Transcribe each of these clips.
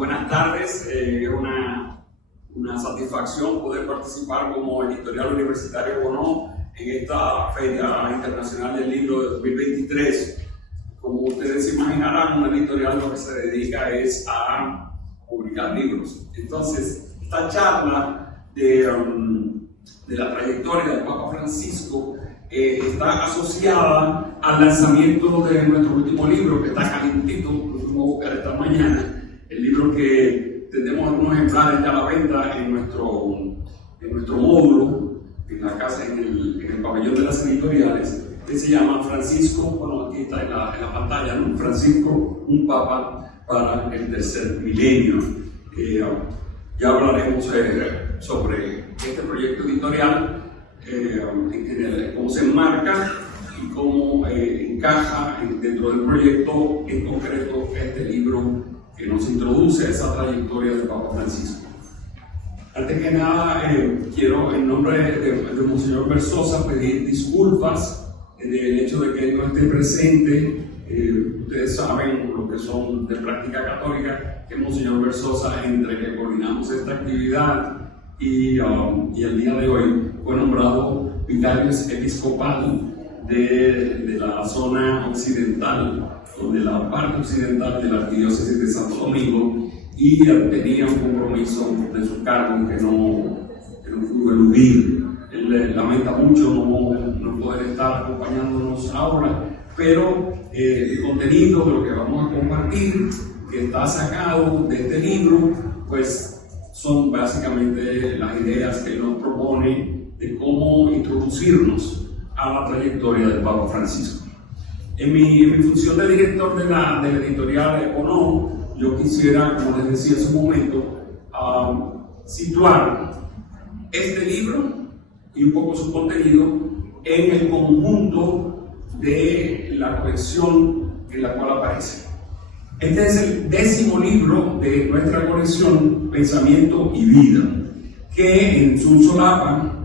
buenas tardes. Es una satisfacción poder participar como editorial universitario Bonó en esta Feria Internacional del Libro de 2023. Como ustedes se imaginarán, una editorial lo que se dedica es a publicar libros. Entonces, esta charla de la trayectoria del Papa Francisco está asociada al lanzamiento de nuestro último libro, que está calentito, lo fuimos a buscar esta mañana. El libro que tenemos algunos ejemplares ya a la venta en nuestro módulo, en la casa, en el pabellón de las editoriales, que se llama Francisco, bueno, aquí está en la pantalla, ¿no? Francisco, un Papa para el tercer milenio. Ya hablaremos sobre este proyecto editorial, cómo se enmarca y cómo encaja dentro del proyecto, en concreto este libro que nos introduce a esa trayectoria del Papa Francisco. Antes que nada, quiero en nombre de Monseñor Versosa pedir disculpas del hecho de que él no esté presente. Ustedes saben, lo que son de práctica católica, que Monseñor Versosa, entre que coordinamos esta actividad y el día de hoy, fue nombrado vicario episcopal de la zona occidental, o de la parte occidental de la arquidiócesis de Santo Domingo, y tenía un compromiso de su cargo que no pudo eludir. Él lamenta mucho no poder estar acompañándonos ahora, pero el contenido de lo que vamos a compartir, que está sacado de este libro, pues son básicamente las ideas que él nos propone de cómo introducirnos a la trayectoria del Papa Francisco. En mi función de director de la editorial Bonó, yo quisiera, como les decía en su momento, situar este libro y un poco su contenido en el conjunto de la colección en la cual aparece. Este es el 10º libro de nuestra colección Pensamiento y Vida, que en su solapa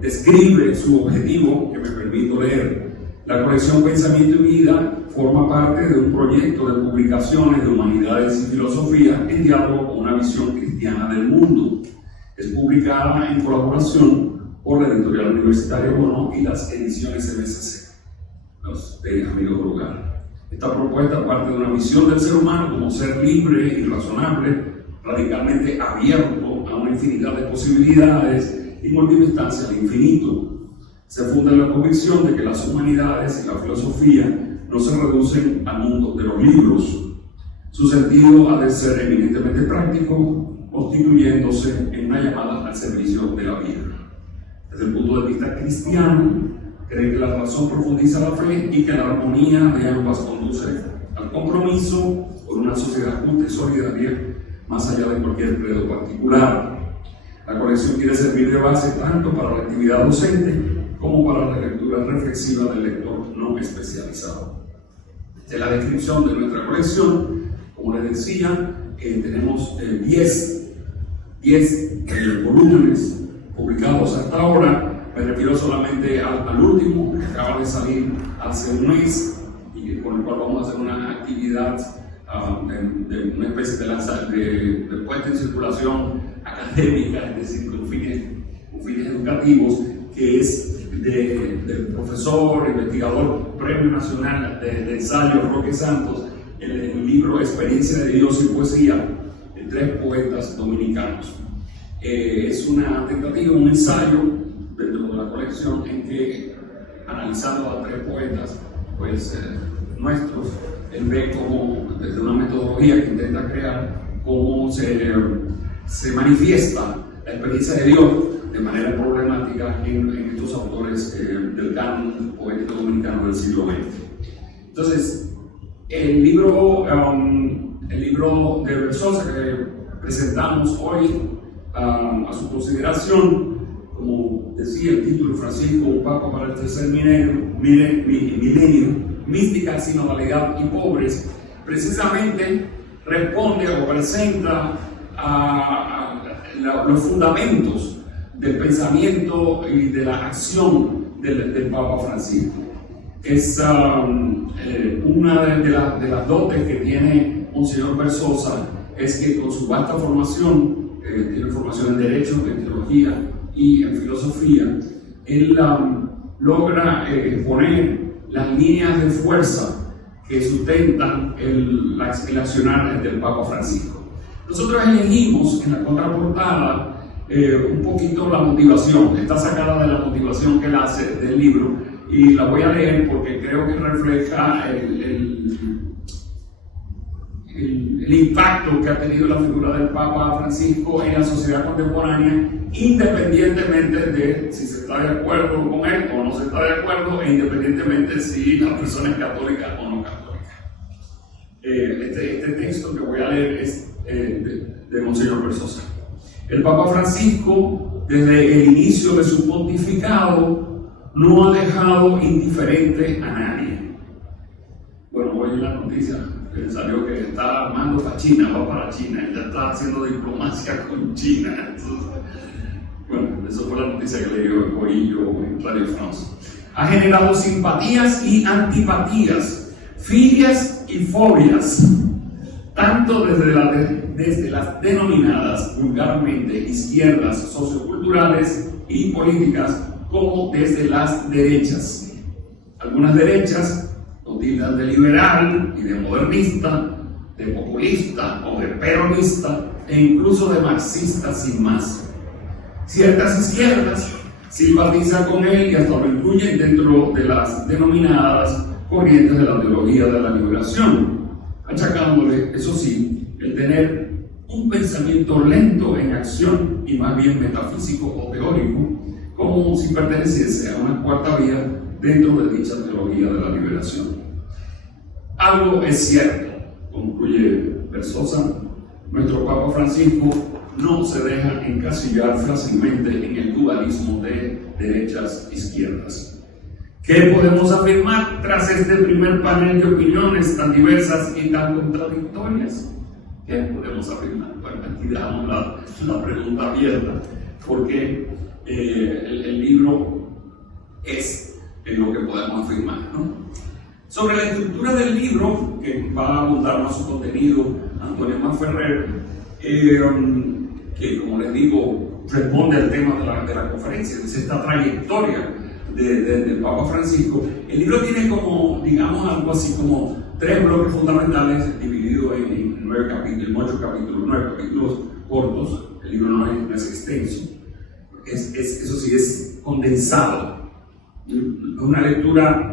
describe su objetivo, que me permito leer. La colección Pensamiento y Vida forma parte de un proyecto de publicaciones de humanidades y filosofía en diálogo con una visión cristiana del mundo. Es publicada en colaboración por la editorial universitaria Bonó y las ediciones MSC, los de Amigos del Hogar. Esta propuesta parte de una visión del ser humano como ser libre y razonable, radicalmente abierto a una infinidad de posibilidades y en última instancia al infinito. Se funda en la convicción de que las humanidades y la filosofía no se reducen al mundo de los libros. Su sentido ha de ser eminentemente práctico, constituyéndose en una llamada al servicio de la vida. Desde el punto de vista cristiano, cree que la razón profundiza la fe y que la armonía de ambas conduce al compromiso por una sociedad justa y solidaria, más allá de cualquier credo particular. La colección quiere servir de base tanto para la actividad docente como para la lectura reflexiva del lector no especializado. De la descripción de nuestra colección, como les decía, tenemos 10 volúmenes publicados hasta ahora. Me refiero solamente al último, que acaba de salir hace un mes y con el cual vamos a hacer una actividad de una especie de puesta en circulación académica, es decir, con fines educativos, que es del profesor, investigador, Premio Nacional de Ensayo Roque Santos, el libro Experiencia de Dios y Poesía, de 3 poetas dominicanos. Es una tentativa, un ensayo dentro de la colección en que, analizando a 3 poetas nuestros, él ve cómo, desde una metodología que intenta crear, cómo se manifiesta la experiencia de Dios de manera problemática en estos autores del canon poético dominicano del siglo XX. Entonces, el libro de Versosa que presentamos hoy a su consideración, como decía el título, Francisco, un Papa para el tercer milenio, mística, sinodalidad y pobres, precisamente responde o presenta los fundamentos del pensamiento y de la acción del Papa Francisco. Es una de las dotes que tiene Monseñor Versosa es que con su vasta formación, tiene formación en Derecho, en Teología y en Filosofía, él logra poner las líneas de fuerza que sustentan el accionar del Papa Francisco. Nosotros elegimos en la contraportada un poquito la motivación, está sacada de la motivación que él hace del libro, y la voy a leer porque creo que refleja el impacto que ha tenido la figura del Papa Francisco en la sociedad contemporánea, independientemente de si se está de acuerdo con él o no se está de acuerdo, e independientemente si la persona es católica o no católica. Este texto que voy a leer es de Monseñor Versosa. El Papa Francisco, desde el inicio de su pontificado, no ha dejado indiferente a nadie. Bueno, hoy en la noticia salió que está armando para China, va para China, y ya está haciendo diplomacia con China. Entonces, bueno, eso fue la noticia que leí hoy yo en Radio France. Ha generado simpatías y antipatías, filias y fobias, tanto desde las denominadas vulgarmente izquierdas socioculturales y políticas, como desde las derechas. Algunas derechas nos tildan de liberal y de modernista, de populista o de peronista, e incluso de marxista sin más. Ciertas izquierdas simpatizan con él y hasta lo incluyen dentro de las denominadas corrientes de la teología de la liberación, achacándole, eso sí, el tener un pensamiento lento en acción y más bien metafísico o teórico, como si perteneciese a una cuarta vía dentro de dicha teología de la liberación. Algo es cierto, concluye Versosa, nuestro Papa Francisco no se deja encasillar fácilmente en el dualismo de derechas-izquierdas. ¿Qué podemos afirmar tras este primer panel de opiniones tan diversas y tan contradictorias? ¿Qué podemos afirmar? Bueno, aquí dejamos la pregunta abierta, porque el libro es lo que podemos afirmar, ¿no? Sobre la estructura del libro, que va a abundar más su contenido Antonio Manferrer, que como les digo, responde al tema de la conferencia, es esta trayectoria del Papa Francisco. El libro tiene como, digamos, algo así como 3 bloques fundamentales divididos en 9 capítulos cortos. El libro no es extenso, eso sí, es condensado. Una lectura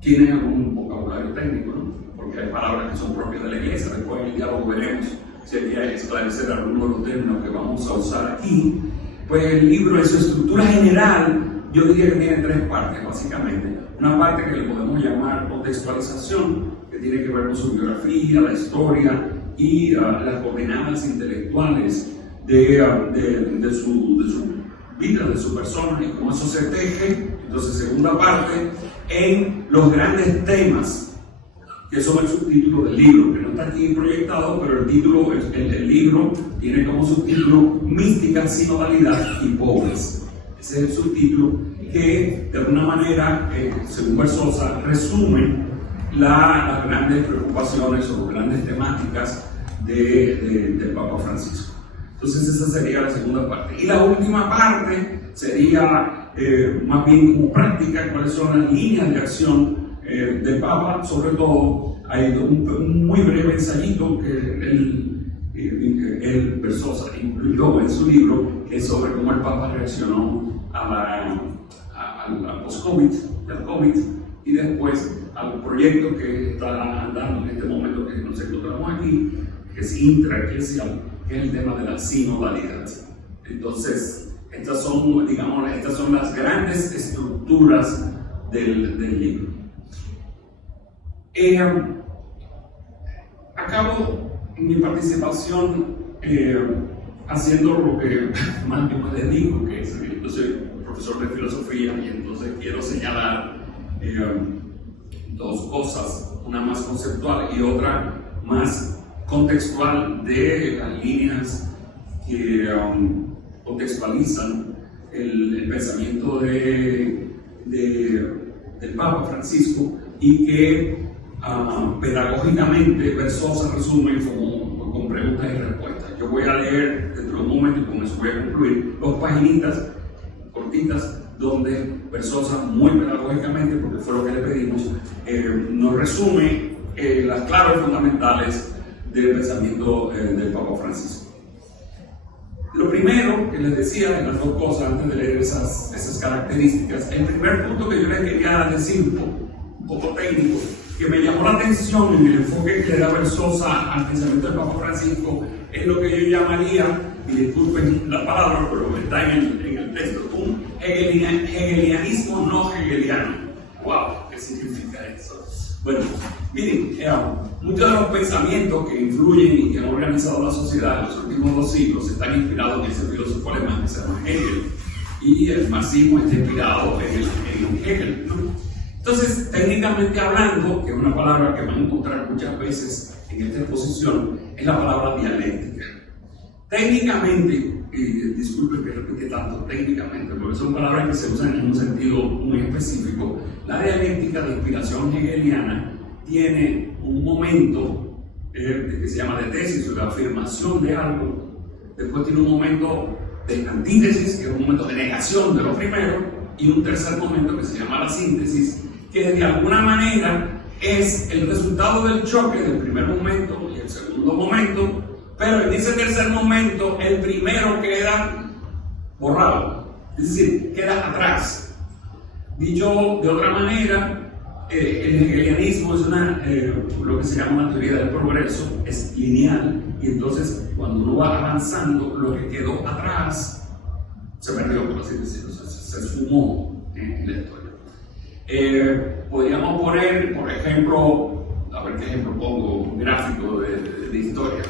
tiene un vocabulario técnico, ¿no? Porque hay palabras que son propias de la iglesia. Después en el diálogo veremos si hay que esclarecer algunos de los términos que vamos a usar aquí. Pues el libro en su estructura general, yo diría que tiene 3 partes básicamente. Una parte que le podemos llamar contextualización, que tiene que ver con su biografía, la historia y las coordenadas intelectuales de su vida, de su persona, y cómo eso se teje. Entonces, segunda parte, en los grandes temas, que son el subtítulo del libro, que no está aquí proyectado, pero el título, el libro tiene como subtítulo Mística, Sinodalidad y Pobres. Ese es el subtítulo que, de alguna manera, según Versosa, resume las grandes preocupaciones o las grandes temáticas del Papa Francisco. Entonces esa sería la segunda parte. Y la última parte sería más bien como práctica, cuáles son las líneas de acción del Papa. Sobre todo hay un muy breve ensayito que él Versosa incluyó en su libro, que es sobre cómo el Papa reaccionó al post-COVID, al COVID, y después al proyecto que está andando en este momento que nos encontramos aquí, que es intraeclesial, que es el tema de la sinodalidad. Entonces, estas son las grandes estructuras del libro. Acabo mi participación haciendo lo que más yo me dedico, que es, yo soy profesor de filosofía, y entonces quiero señalar 2 cosas, una más conceptual y otra más contextual, de las líneas que contextualizan el pensamiento del Papa Francisco, y que pedagógicamente Versosa resume como con preguntas y respuestas. Yo voy a leer dentro de un momento, y con eso voy a concluir, 2 paginitas cortitas donde Versosa, muy pedagógicamente, porque fue lo que le pedimos, nos resume las claves fundamentales del pensamiento del Papa Francisco. Lo primero que les decía de las 2 cosas antes de leer esas características, el primer punto que yo les quería decir, un poco técnico, que me llamó la atención en el enfoque que le da Versosa al pensamiento del Papa Francisco, es lo que yo llamaría, y disculpen la palabra, pero está en el texto, un hegelianismo no hegeliano. ¡Wow! ¿Qué significa eso? Bueno, miren, muchos de los pensamientos que influyen y que han organizado la sociedad en los últimos 2 siglos están inspirados en ese filósofo alemán que se llama Hegel, y el marxismo está inspirado en Hegel, ¿no? Entonces, técnicamente hablando, que es una palabra que van a encontrar muchas veces en esta exposición, es la palabra dialéctica. Técnicamente, y disculpen que repite tanto, técnicamente, porque son palabras que se usan en un sentido muy específico, la dialéctica de inspiración hegeliana tiene un momento que se llama de tesis o de afirmación de algo, después tiene un momento de antítesis, que es un momento de negación de lo primero, y un tercer momento que se llama la síntesis, que de alguna manera es el resultado del choque del primer momento y el segundo momento, pero en ese tercer momento el primero queda borrado, es decir, queda atrás. Dicho de otra manera, el hegelianismo es lo que se llama una teoría del progreso, es lineal, y entonces cuando uno va avanzando, lo que quedó atrás se perdió, por así decirlo, se esfumó en la historia. Podríamos poner, por ejemplo, a ver qué ejemplo pongo, un gráfico de historia.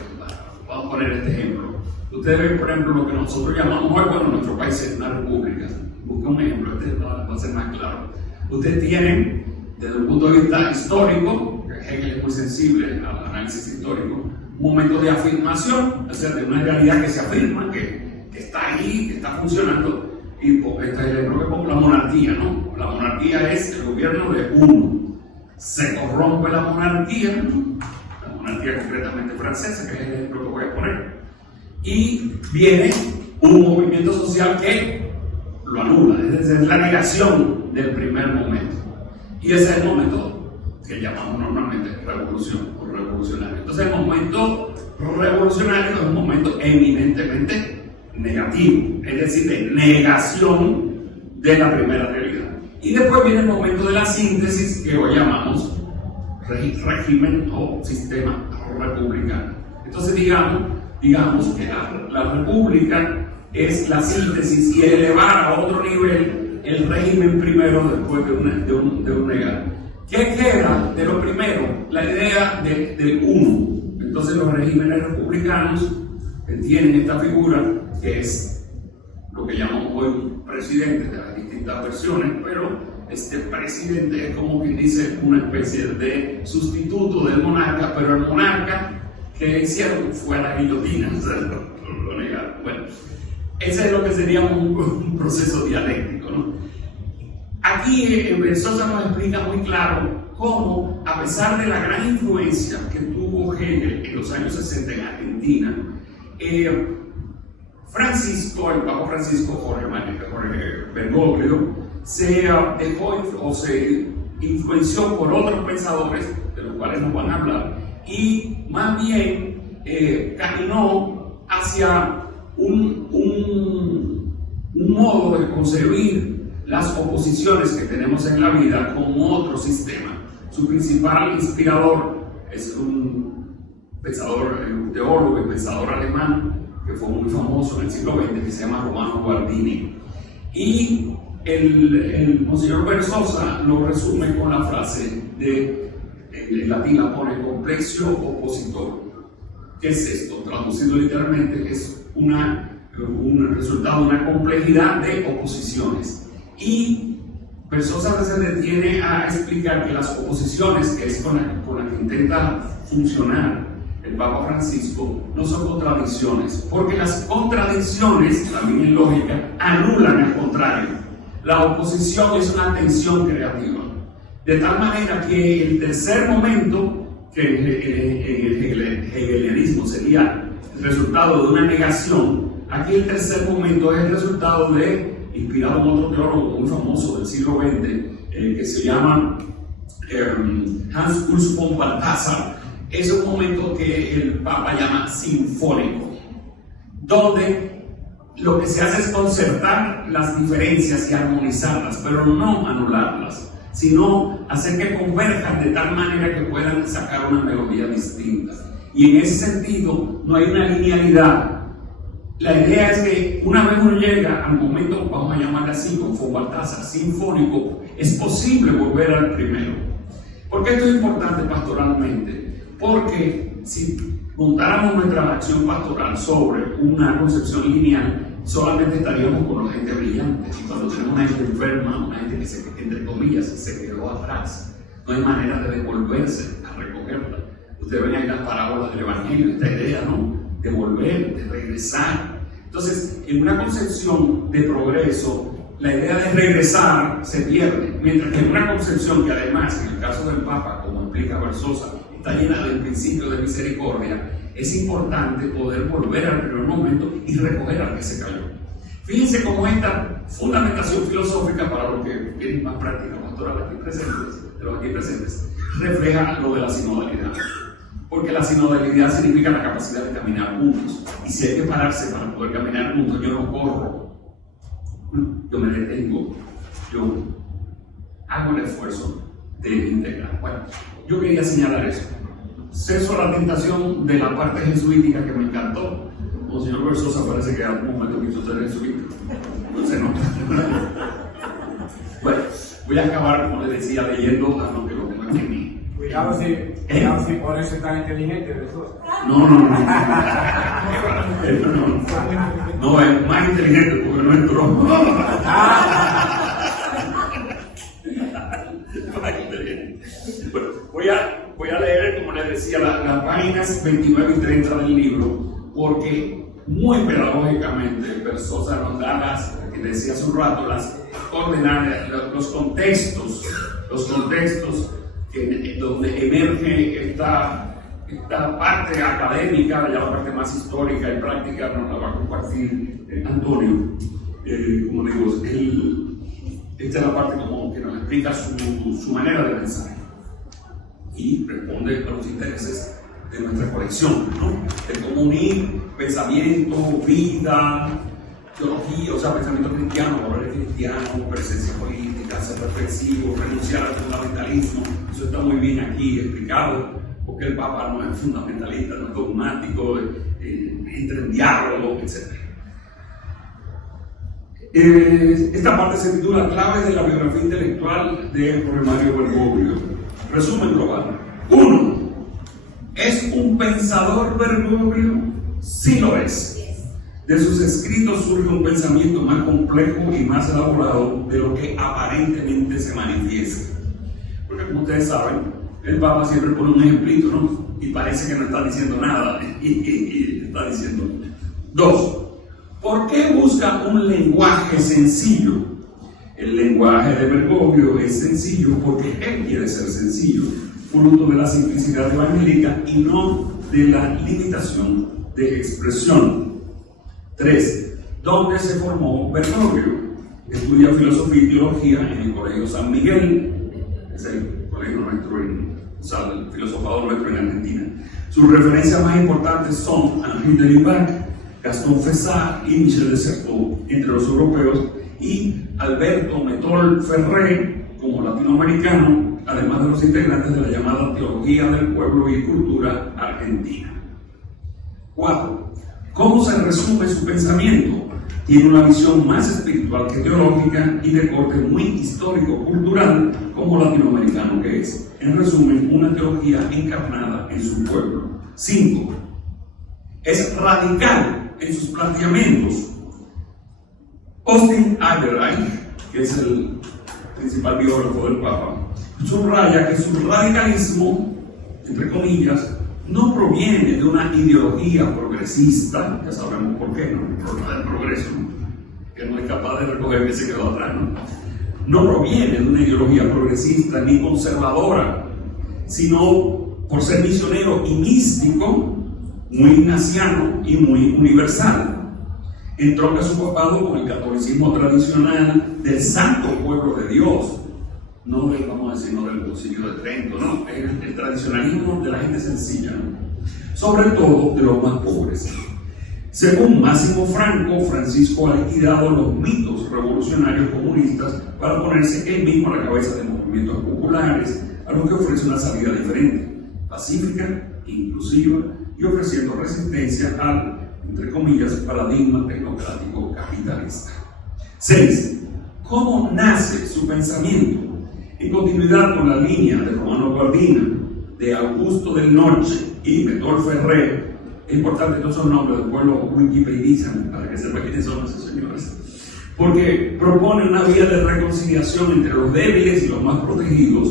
Vamos a poner este ejemplo. Ustedes ven, por ejemplo, lo que nosotros llamamos hoy, bueno, nuestro país es una república. Busca un ejemplo, este va a ser más claro. Ustedes tienen, desde un punto de vista histórico, que Hegel es muy sensible al análisis histórico, un momento de afirmación, o sea, de una realidad que se afirma, que está ahí, que está funcionando. Y este es el ejemplo que pongo, la monarquía, ¿no? La monarquía es el gobierno de uno. Se corrompe la monarquía, ¿no? La monarquía concretamente francesa, que es el ejemplo que voy a poner, y viene un movimiento social que lo anula, es decir, la negación del primer momento. Y ese es el momento que llamamos normalmente revolución o revolucionario. Entonces, el momento revolucionario es un momento eminentemente negativo, es decir, de negación de la primera realidad. Y después viene el momento de la síntesis, que hoy llamamos régimen o sistema republicano. Entonces, digamos que la república es la síntesis y elevar a otro nivel el régimen primero después de un negar. ¿Qué queda de lo primero? La idea del uno. Entonces, los regímenes republicanos tienen esta figura que es lo que llamamos hoy un presidente, de las distintas versiones, pero este presidente es como quien dice una especie de sustituto del monarca, pero el monarca que hicieron fue a la guillotina, o sea, lo negaron. Bueno, ese es lo que sería un proceso dialéctico, ¿no? Aquí Versosa nos explica muy claro cómo, a pesar de la gran influencia que tuvo Hegel en los años 60 en Argentina, el Papa Francisco Jorge Bergoglio, se dejó o se influenció por otros pensadores, de los cuales nos van a hablar, y más bien caminó hacia un modo de concebir las oposiciones que tenemos en la vida como otro sistema. Su principal inspirador es un pensador, un teólogo y pensador alemán que fue muy famoso en el siglo XX, que se llama Romano Guardini. Y el Monseñor Versosa lo resume con la frase en latín la pone complexio opositor. ¿Qué es esto? Traducido literalmente, es un resultado de una complejidad de oposiciones. Y Versosa se detiene a explicar que las oposiciones, que es con la que intenta funcionar el Papa Francisco, no son contradicciones, porque las contradicciones, también en lógica, anulan al contrario. La oposición es una tensión creativa, de tal manera que el tercer momento que en el hegelianismo sería el resultado de una negación, aquí el tercer momento es el resultado de, inspirado en otro teólogo muy famoso del siglo XX, que se llama Hans Urs von Balthasar. Es un momento que el Papa llama sinfónico, donde lo que se hace es concertar las diferencias y armonizarlas, pero no anularlas, sino hacer que converjan de tal manera que puedan sacar una melodía distinta. Y en ese sentido no hay una linealidad. La idea es que una vez uno llega al momento, vamos a llamarle así, con von Balthasar, sinfónico, es posible volver al primero. ¿Por qué esto es importante pastoralmente? Porque si montáramos nuestra acción pastoral sobre una concepción lineal, solamente estaríamos con la gente brillante. Y cuando tenemos una gente enferma, una gente que se, entre comillas, se quedó atrás, no hay manera de devolverse a recogerla. Ustedes ven ahí las parábolas del Evangelio, esta idea, ¿no? De volver, de regresar. Entonces, en una concepción de progreso, la idea de regresar se pierde, mientras que en una concepción que además, en el caso del Papa, como explica Versosa, está llena del principio de misericordia, es importante poder volver al primer momento y recoger al que se cayó. Fíjense cómo esta fundamentación filosófica, para los que tienen más práctica pastoral aquí presentes, de los aquí presentes, refleja lo de la sinodalidad. Porque la sinodalidad significa la capacidad de caminar juntos. Y si hay que pararse para poder caminar juntos, yo no corro, yo me detengo, yo hago el esfuerzo de integrar. Bueno, yo quería señalar eso. Ceso a la tentación de la parte jesuítica que me encantó. Como señor Versosa parece que a algún momento quiso ser jesuita. No se nota. Bueno, voy a acabar, como les decía, leyendo a lo que lo tengo aquí en mí. Cuidado si ponerse tan inteligente, Versosa. No, es más inteligente porque no entró. Bueno, voy a leer, como les decía, las páginas 29 y 30 del libro, porque muy pedagógicamente Versosa nos da que decía hace un rato, las coordenadas, los contextos donde emerge esta parte académica, ya la parte más histórica y práctica nos la va a compartir Antonio. Como digo, esta es la parte como que nos explica su manera de pensar y responde a los intereses de nuestra colección, ¿no? De cómo unir pensamiento, vida, teología, o sea, pensamiento cristiano, valores cristianos, presencia política, ser reflexivo, renunciar al fundamentalismo. Eso está muy bien aquí explicado, porque el Papa no es fundamentalista, no es dogmático, entra en diálogo, etc. Esta parte se titula Claves de la biografía intelectual de Jorge Mario Bergoglio. Resumen global. 1. ¿Es un pensador Bergoglio? Sí lo es. De sus escritos surge un pensamiento más complejo y más elaborado de lo que aparentemente se manifiesta. Porque como ustedes saben, el Papa siempre pone un ejemplito, ¿no? Y parece que no está diciendo nada, y está diciendo. 2. ¿Por qué busca un lenguaje sencillo? El lenguaje de Bergoglio es sencillo porque él quiere ser sencillo, fruto de la simplicidad evangélica y no de la limitación de expresión. 3. ¿Dónde se formó Bergoglio? Estudia filosofía y teología en el Colegio San Miguel, es el colegio nuestro, el filosofado nuestro en Argentina. Sus referencias más importantes son Henri de Lubac, Gaston Fessard y Michel de Certeau, entre los europeos, y Alberto Metol Ferré como latinoamericano, además de los integrantes de la llamada Teología del Pueblo y Cultura Argentina. 4. ¿Cómo se resume su pensamiento? Tiene una visión más espiritual que teológica y de corte muy histórico-cultural como latinoamericano que es. En resumen, una teología encarnada en su pueblo. 5. Es radical en sus planteamientos. Austin Agerreich, que es el principal biógrafo del Papa, subraya que su radicalismo, entre comillas, no proviene de una ideología progresista, ya sabemos por qué, ¿no? El problema del progreso, ¿no? Que no es capaz de recoger que se quedó atrás, ¿no? No proviene de una ideología progresista ni conservadora, sino por ser misionero y místico, muy ignaciano y muy universal. Entronca su papado con el catolicismo tradicional del santo pueblo de Dios, no del, vamos a decir, no del Concilio de Trento, no, el tradicionalismo de la gente sencilla, ¿no? Sobre todo de los más pobres. Según Máximo Franco, Francisco ha liquidado los mitos revolucionarios comunistas para ponerse él mismo a la cabeza de movimientos populares, a los que ofrece una salida diferente, pacífica, inclusiva y ofreciendo resistencia al, entre comillas, paradigma tecnocrático capitalista. 6. ¿Cómo nace su pensamiento? En continuidad con la línea de Romano Guardina, de Augusto del Noche y Bettol Ferrer, es importante todos esos nombres, después los wikipedizan para que sepan quiénes son esos señores, porque propone una vía de reconciliación entre los débiles y los más protegidos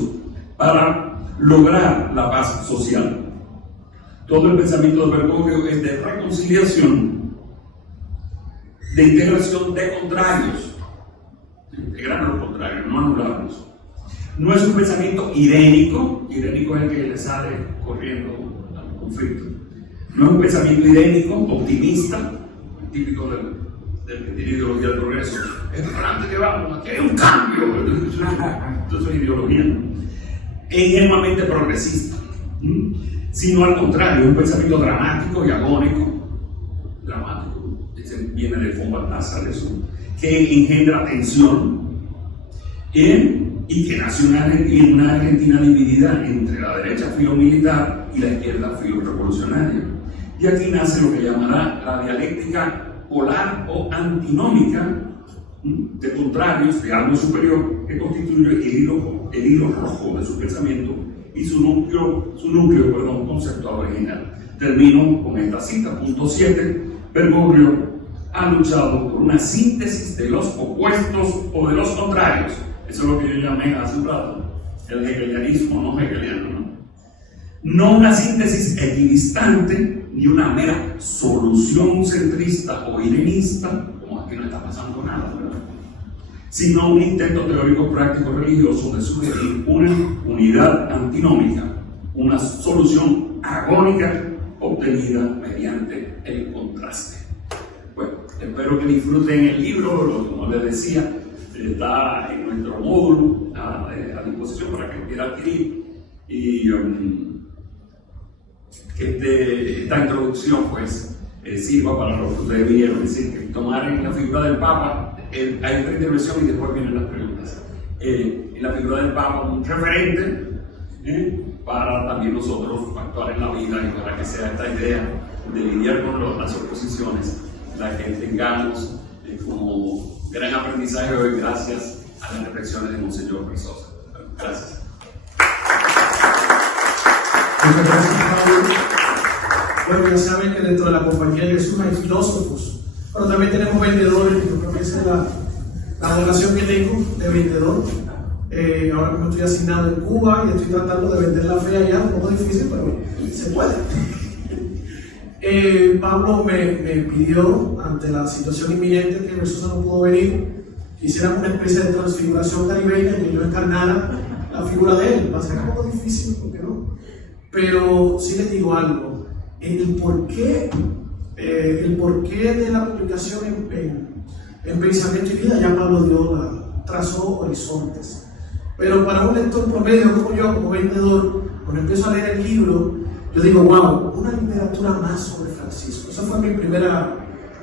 para lograr la paz social. Todo el pensamiento de Bergoglio es de reconciliación, de integración de contrarios, integrar los contrarios, no anularlos. No es un pensamiento irénico es el que le sale corriendo al conflicto. No es un pensamiento irénico, optimista, típico del que tiene ideología del progreso. Es para adelante que vamos, aquí hay un cambio. Entonces es ideología. Es ingenuamente progresista, sino al contrario, un pensamiento dramático y agónico. Dramático, viene del fondo al nazar eso, que engendra tensión y que nació en una Argentina dividida entre la derecha filomilitar y la izquierda filorevolucionaria. Y aquí nace lo que llamará la dialéctica polar o antinómica de contrarios de algo superior, que constituye el hilo rojo de su pensamiento y su núcleo conceptual original. Termino con esta cita, punto 7. Bergoglio ha luchado por una síntesis de los opuestos o de los contrarios. Eso es lo que yo llamé hace un rato el hegelianismo no hegeliano, ¿no? No una síntesis equidistante ni una mera solución centrista o irenista, como aquí no está pasando nada, ¿verdad? Sino un intento teórico práctico religioso de sugerir una unidad antinómica, una solución agónica obtenida mediante el contraste. Bueno, espero que disfruten el libro, como les decía, está en nuestro módulo a disposición para que quiera adquirir, y que esta introducción pues sirva para lo que ustedes vieron, es decir, que tomar en la figura del Papa, hay una intervención y después vienen las preguntas, en la figura del Papa un referente para también nosotros actuar en la vida, y para que sea esta idea de lidiar con las oposiciones la que tengamos como gran aprendizaje hoy, gracias a las reflexiones de Monseñor Berzosa. Gracias. Muchas gracias, Pablo. Bueno, ya saben que dentro de la compañía de Jesús hay filósofos, pero también tenemos vendedores. Yo creo que esa es la vocación que tengo de vendedor. Ahora mismo estoy asignado en Cuba y estoy tratando de vender la fe allá, un poco difícil, pero se puede. Pablo me pidió, ante la situación inminente que Jesús no pudo venir, que hiciéramos una especie de transfiguración caribeña, que yo encarnara la figura de él. Va a ser un poco difícil, ¿por qué no? Pero sí les digo algo, el porqué de la publicación en Pensamiento y Vida, ya Pablo trazó horizontes. Pero para un lector promedio como yo, como vendedor, cuando empiezo a leer el libro, yo digo, wow, una literatura más sobre Francisco. Esa fue mi primera,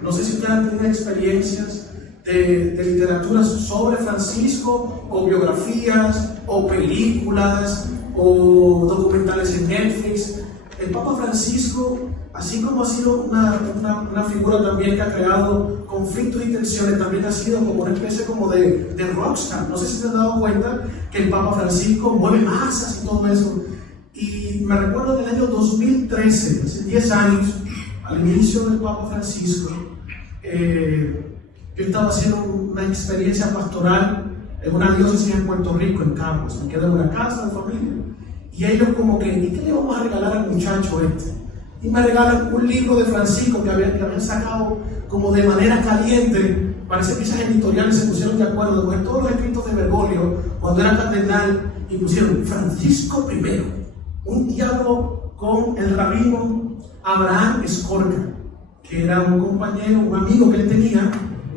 no sé si ustedes han tenido experiencias de literatura sobre Francisco, o biografías, o películas, o documentales en Netflix. El Papa Francisco, así como ha sido una figura también que ha creado conflictos y tensiones, también ha sido como una especie como de rockstar. No sé si se han dado cuenta que el Papa Francisco mueve masas y todo eso. Y me recuerdo del año 2013, hace 10 años, al inicio del Papa Francisco, yo estaba haciendo una experiencia pastoral en una diócesis en Puerto Rico, en Campos. Me quedé en una casa de familia. Y ellos como que, ¿y qué le vamos a regalar al muchacho este? Y me regalan un libro de Francisco que habían sacado como de manera caliente. Parece que esas editoriales se pusieron de acuerdo con todos los escritos de Bergoglio cuando era cardenal, y pusieron Francisco I, un diálogo con el rabino Abraham Escorca, que era un compañero, un amigo que él tenía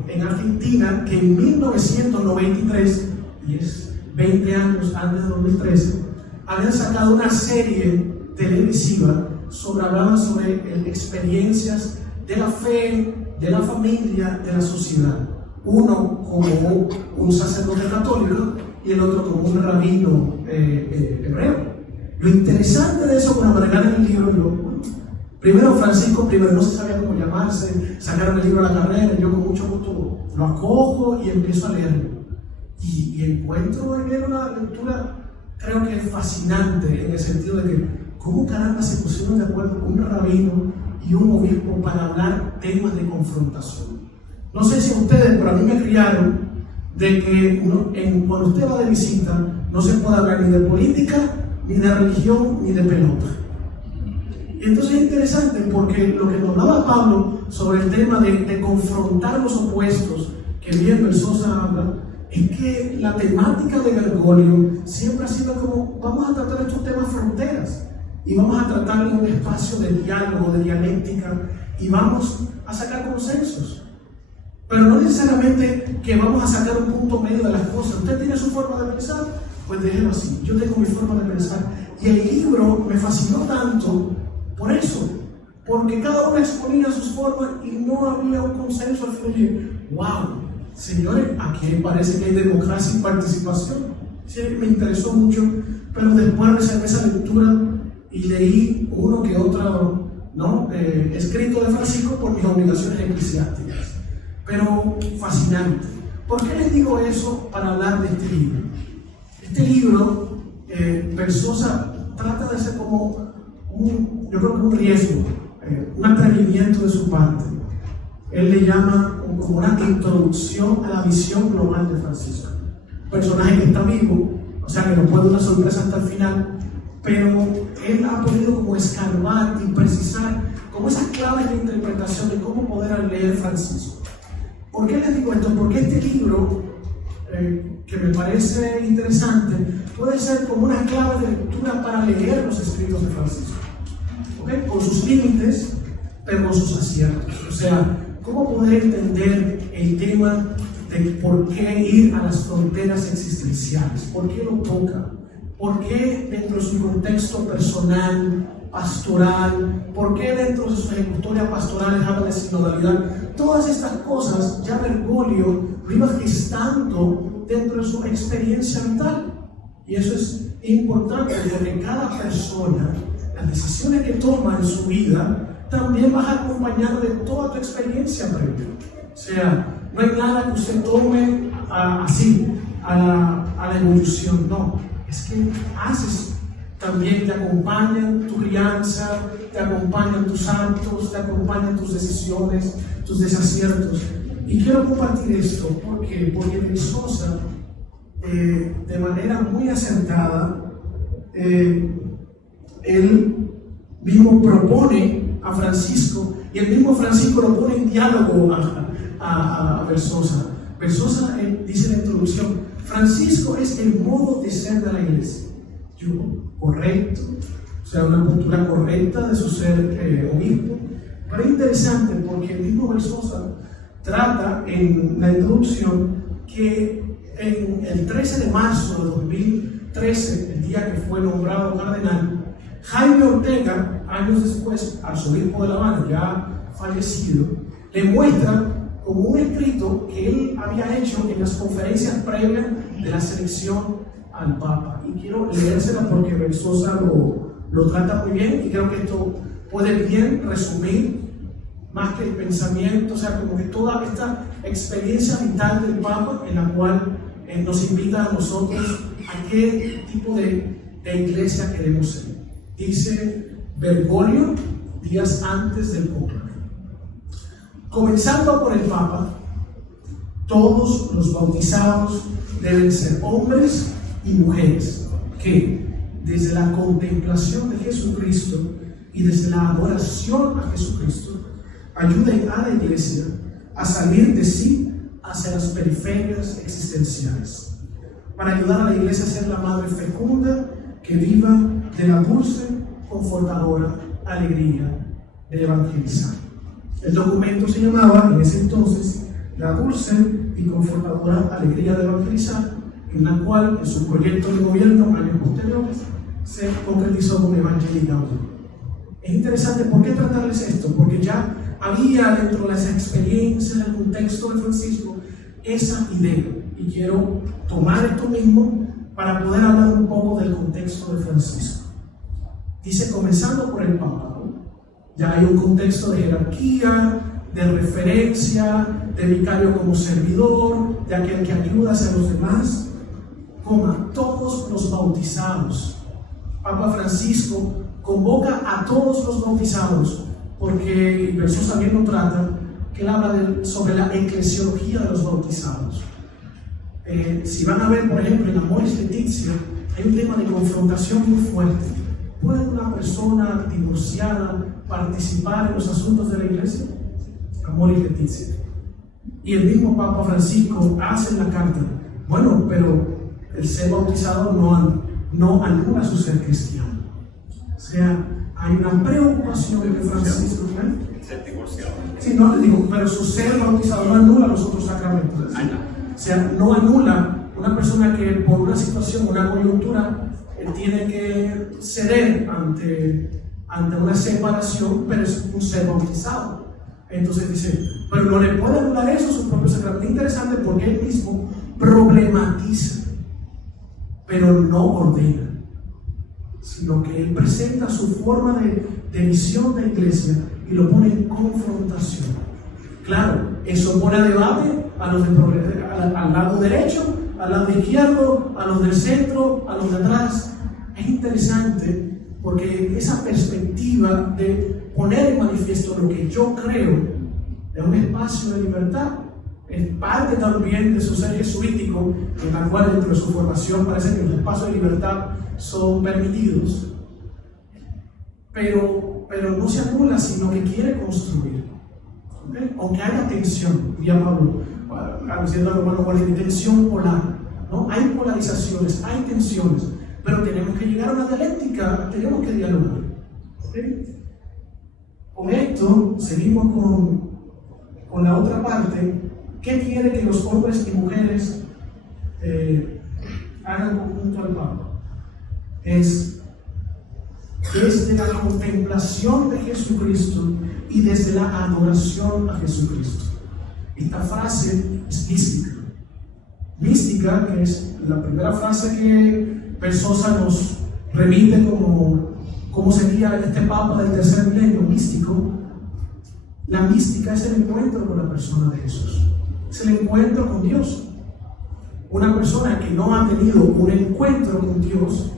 en Argentina, que en 1993, y es 20 años antes de 2013, habían sacado una serie televisiva hablaban sobre experiencias de la fe, de la familia, de la sociedad. Uno como un sacerdote católico y el otro como un rabino hebreo. Lo interesante de eso, para agregar en el libro, primero Francisco, no se sabía cómo llamarse, sacaron el libro a la carrera, yo con mucho gusto lo acojo y empiezo a leerlo. Y encuentro en él una lectura, creo que fascinante, en el sentido de que cómo caramba se pusieron de acuerdo con un rabino y un obispo para hablar temas de confrontación. No sé si ustedes, pero a mí me criaron de que cuando usted va de visita no se puede hablar ni de política, ni de religión, ni de pelota. Y entonces es interesante porque lo que nos hablaba Pablo sobre el tema de confrontar los opuestos, que bien Versosa habla, es que la temática de Bergoglio siempre ha sido como, vamos a tratar estos temas fronteras y vamos a tratar en un espacio de diálogo, de dialéctica, y vamos a sacar consensos. Pero no necesariamente que vamos a sacar un punto medio de las cosas. Usted tiene su forma de pensar, pues déjelo así. Yo tengo mi forma de pensar. Y el libro me fascinó tanto por eso, porque cada uno exponía sus formas y no había un consenso al final. ¡Wow! Señores, aquí parece que hay democracia y participación. Sí, me interesó mucho, pero después reservé esa lectura y leí uno que otro escrito de Francisco por mis obligaciones eclesiásticas. Pero fascinante. ¿Por qué les digo eso para hablar de este libro? Este libro, Versosa, trata de ser como yo creo que un riesgo, un atrevimiento de su parte. Él le llama como una introducción a la visión global de Francisco. Un personaje que está vivo, o sea que no puede una sorpresa hasta el final, pero él ha podido como escarbar y precisar como esas claves de interpretación de cómo poder leer Francisco. ¿Por qué les digo esto? Porque este libro, que me parece interesante, puede ser como una clave de lectura para leer los escritos de Francisco. ¿Okay? Con sus límites, pero con sus aciertos. O sea, cómo poder entender el tema de por qué ir a las fronteras existenciales, por qué lo toca, por qué dentro de su contexto personal, pastoral, por qué dentro de sus ejecutorias pastorales habla de sinodalidad. Todas estas cosas ya Bergoglio lo iba gestando dentro de su experiencia vital. Y eso es importante porque cada persona, las decisiones que toma en su vida, también vas acompañado de toda tu experiencia previa. O sea, no hay nada que usted tome así, a la evolución, no. Es que haces también, te acompañan tu crianza, te acompañan tus actos, te acompañan tus decisiones, tus desaciertos. Y quiero compartir esto porque Versosa, de manera muy acertada, él mismo propone a Francisco, y el mismo Francisco lo pone en diálogo a Versosa. Versosa dice en la introducción: Francisco es el modo de ser de la iglesia. Correcto, o sea, una postura correcta de su ser obispo. Pero es interesante porque el mismo Versosa trata en la introducción que en el 13 de marzo de 2013, el día que fue nombrado cardenal, Jaime Ortega, años después, arzobispo de La Habana, ya fallecido, le muestra como un escrito que él había hecho en las conferencias previas de la selección al Papa. Y quiero leérsela porque Versosa lo trata muy bien, y creo que esto puede bien resumir más que el pensamiento, o sea, como que toda esta experiencia vital del Papa, en la cual nos invita a nosotros a qué tipo de iglesia queremos ser. Dice Bergoglio días antes del conclave: comenzando por el Papa, todos los bautizados deben ser hombres y mujeres que, desde la contemplación de Jesucristo y desde la adoración a Jesucristo, ayuden a la iglesia a salir de sí hacia las periferias existenciales, para ayudar a la iglesia a ser la madre fecunda que viva de de la dulce, confortadora alegría de evangelizar. El documento se llamaba en ese entonces La dulce y confortadora alegría de evangelizar, en la cual en su proyecto de gobierno años posteriores se concretizó con Evangelii Gaudium. Es interesante, ¿por qué tratarles esto? Porque ya había dentro de las experiencias, en el contexto de Francisco, esa idea. Y quiero tomar esto mismo para poder hablar un poco del contexto de Francisco. Dice, comenzando por el Papa, ¿no? Ya hay un contexto de jerarquía, de referencia, de vicario como servidor, de aquel que ayuda hacia los demás, como a todos los bautizados. Papa Francisco convoca a todos los bautizados, porque el verso también lo trata, que él habla sobre la eclesiología de los bautizados. Si van a ver, por ejemplo, en Amoris Laetitia, hay un tema de confrontación muy fuerte. ¿Puede una persona divorciada participar en los asuntos de la iglesia? Amoris Laetitia. Y el mismo Papa Francisco hace en la carta, bueno, pero el ser bautizado no anula su ser cristiano. O sea, hay una preocupación de Francisco, Ser divorciado. Sí, no, digo, pero su ser bautizado no anula los otros sacramentos. O sea, no anula una persona que por una situación, una coyuntura, tiene que ceder ante una separación, pero es un ser bautizado. Entonces dice, pero no le puede anular eso su propio sacramento. Es interesante porque él mismo problematiza, pero no ordena, sino que él presenta su forma de visión de la iglesia y lo pone en confrontación. Claro, eso pone a debate a los al lado derecho, al lado izquierdo, a los del centro, a los de atrás. Es interesante porque esa perspectiva de poner en manifiesto lo que yo creo de un espacio de libertad es parte también de su ser jesuítico, en la cual dentro de su formación parece que los espacios de libertad son permitidos, pero no se anula, sino que quiere construir. ¿Okay? Aunque haya tensión, diría Pablo, diciendo a Romanos 40, tensión polar, ¿no? Hay polarizaciones, hay tensiones, pero tenemos que llegar a una dialéctica, tenemos que dialogar. ¿Okay? Con esto seguimos con la otra parte. ¿Qué quiere que los hombres y mujeres hagan conjunto al Papa? Es desde la contemplación de Jesucristo y desde la adoración a Jesucristo. Esta frase es mística. Mística, que es la primera frase que Pesosa nos remite como sería este Papa del tercer milenio, místico. La mística es el encuentro con la persona de Jesús. Es el encuentro con Dios. Una persona que no ha tenido un encuentro con Dios,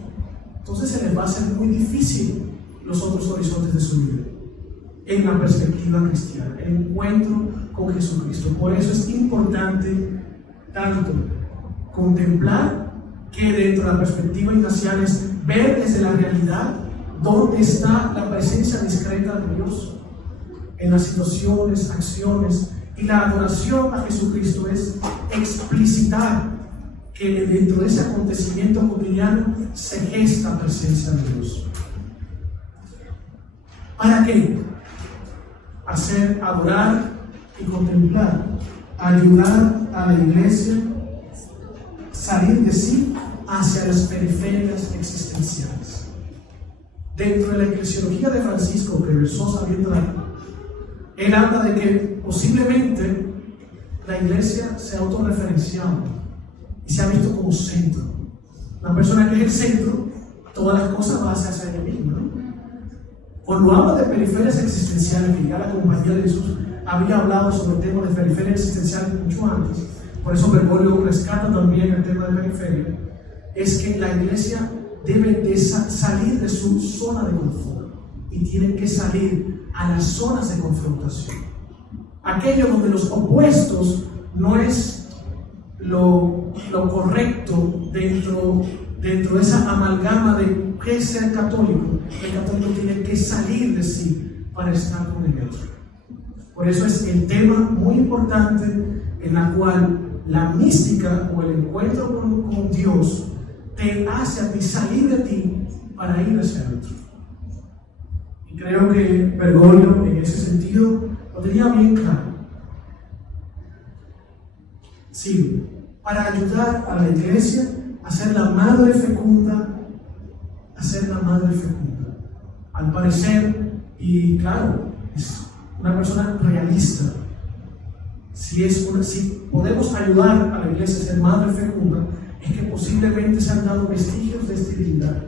entonces se les va a hacer muy difícil los otros horizontes de su vida. En la perspectiva cristiana, el encuentro con Jesucristo. Por eso es importante tanto contemplar, que dentro de la perspectiva ignaciana es ver desde la realidad dónde está la presencia discreta de Dios en las situaciones, acciones. Y la adoración a Jesucristo es explicitar que dentro de ese acontecimiento cotidiano se gesta la presencia de Dios. ¿Para qué? Hacer, adorar y contemplar, ayudar a la iglesia a salir de sí hacia las periferias existenciales. Dentro de la eclesiología de Francisco, que Versosa viendo ahí, él habla de que posiblemente la iglesia se ha autorreferenciado y se ha visto como centro. Una persona que es el centro, todas las cosas van hacia ella misma, ¿no? Cuando habla de periferias existenciales, que ya la Compañía de Jesús había hablado sobre el tema de periferias existenciales mucho antes, por eso Bergoglio rescata también el tema de periferia, es que la iglesia debe de salir de su zona de confort y tiene que salir a las zonas de confrontación. Aquello donde los opuestos no es lo correcto dentro de esa amalgama de qué es ser católico. El católico tiene que salir de sí para estar con el otro. Por eso es el tema muy importante en la cual la mística o el encuentro con Dios te hace a ti salir de ti para ir hacia otro. Y creo que Bergoglio, en ese sentido, lo tenía bien claro. Sí, para ayudar a la iglesia a ser la madre fecunda, Al parecer, y claro, es una persona realista. Si podemos ayudar a la iglesia a ser madre fecunda, es que posiblemente se han dado vestigios de esterilidad.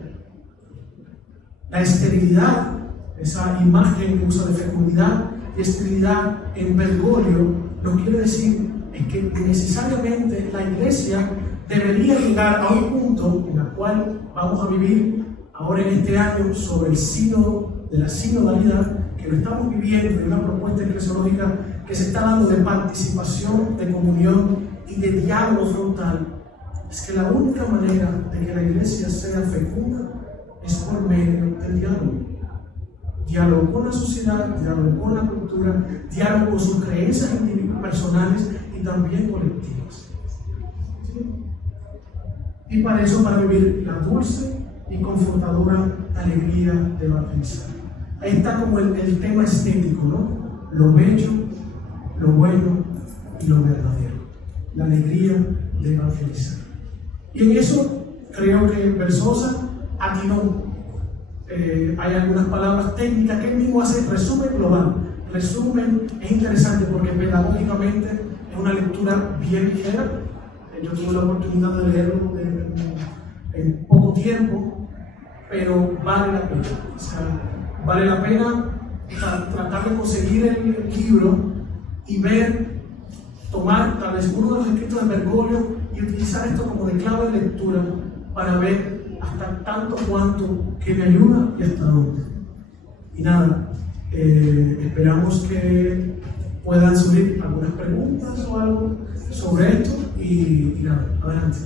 La esterilidad, esa imagen que usa de fecundidad y esterilidad en Bergoglio, no quiere decir que necesariamente la iglesia debería llegar a un punto en el cual vamos a vivir ahora en este año sobre el sínodo de la sinodalidad, que lo estamos viviendo en una propuesta eclesiológica que se está dando de participación, de comunión y de diálogo frontal. Es que la única manera de que la iglesia sea fecunda es por medio del diálogo. Diálogo con la sociedad, diálogo con la cultura, diálogo con sus creencias personales y también colectivas. ¿Sí? Y para eso, para vivir la dulce y confortadora alegría de evangelizar. Ahí está como el tema estético, ¿no? Lo bello, lo bueno y lo verdadero. La alegría de evangelizar. Y en eso creo que Versosa atinó. Hay algunas palabras técnicas que él mismo hace resumen global. Resumen es interesante porque pedagógicamente es una lectura bien ligera. Yo tuve la oportunidad de leerlo en poco tiempo, pero vale la pena. O sea, vale la pena tratar de conseguir el libro y ver, tomar tal vez uno de los escritos de Bergoglio y utilizar esto como de clave de lectura para ver hasta tanto cuanto que me ayuda y hasta dónde. Y nada, esperamos que puedan surgir algunas preguntas o algo sobre esto y nada, adelante.